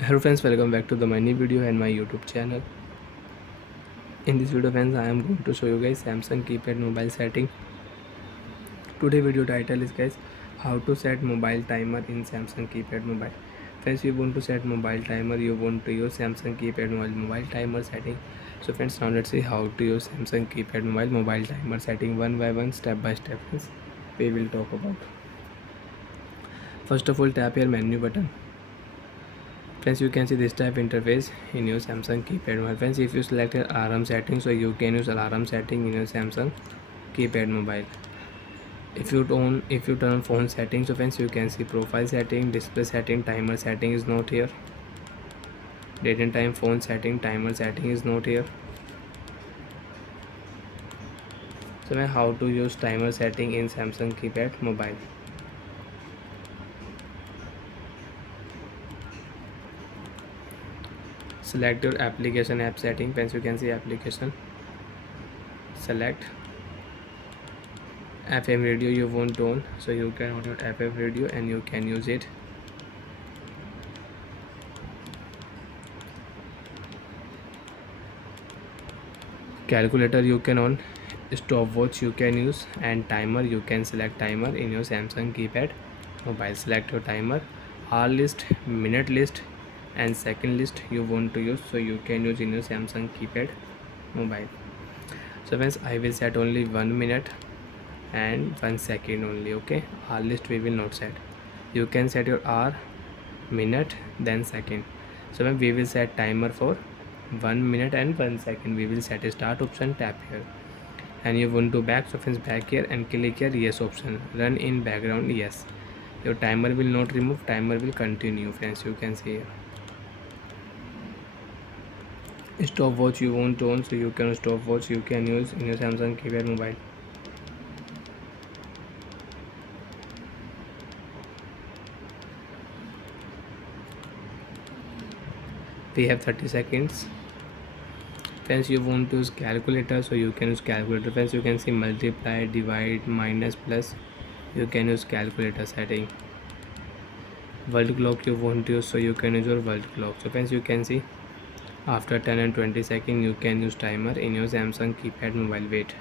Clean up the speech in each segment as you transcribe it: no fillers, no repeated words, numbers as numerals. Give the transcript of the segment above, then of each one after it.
Hello friends, welcome back to the my new video and my YouTube channel. In this video friends, I am going to show you guys Samsung keypad mobile setting. Today video title is guys how to set mobile timer in Samsung keypad mobile. Friends, you want to set mobile timer, you want to use Samsung keypad mobile timer setting. So friends, now let's see how to use Samsung keypad mobile timer setting one by one, step by step. Friends, we will talk about. First of all, tap your menu button. Friends, you can see this type interface in your Samsung keypad mobile. Friends, if you select your alarm setting, so you can use alarm setting in your Samsung keypad mobile. If you turn on phone settings, so friends, you can see profile setting, display setting, timer setting is not here. Date and time, phone setting, timer setting is not here. So now how to use timer setting in Samsung keypad mobile. Select your application app setting. Friends, you can see application. Select FM radio you want to on, so you can on your FM radio and you can use it. Calculator you can on, stopwatch you can use, and timer you can select timer in your Samsung keypad mobile. Select your timer, hour list, minute list, and second list you want to use, so you can use in your Samsung keypad mobile. So friends, I will set only 1 minute and 1 second only. Okay, hour list we will not set. You can set your hour, minute, then second. So when we will set timer for 1 minute and 1 second, we will set a start option, tap here, and you want to back, so friends, back here and click here yes option, run in background, yes. Your timer will not remove, timer will continue. Friends, you can see here. Stopwatch you want to on, so you can stopwatch you can use in your Samsung keypad mobile. We have 30 seconds. Friends, you want to use calculator, so you can use calculator. Friends, you can see multiply, divide, minus, plus, you can use calculator setting. World clock you want to use, so you can use your world clock. So friends, you can see after 10 and 20 seconds you can use timer in your Samsung keypad mobile. Wait.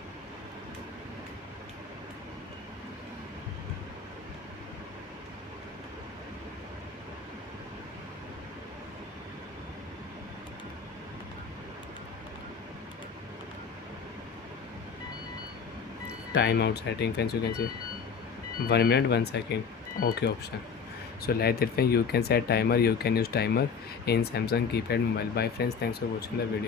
Timeout setting, friends, you can see 1 minute 1 second, okay option. So like that way you can set timer, you can use timer in Samsung keypad mobile. Bye friends, thanks for watching the video.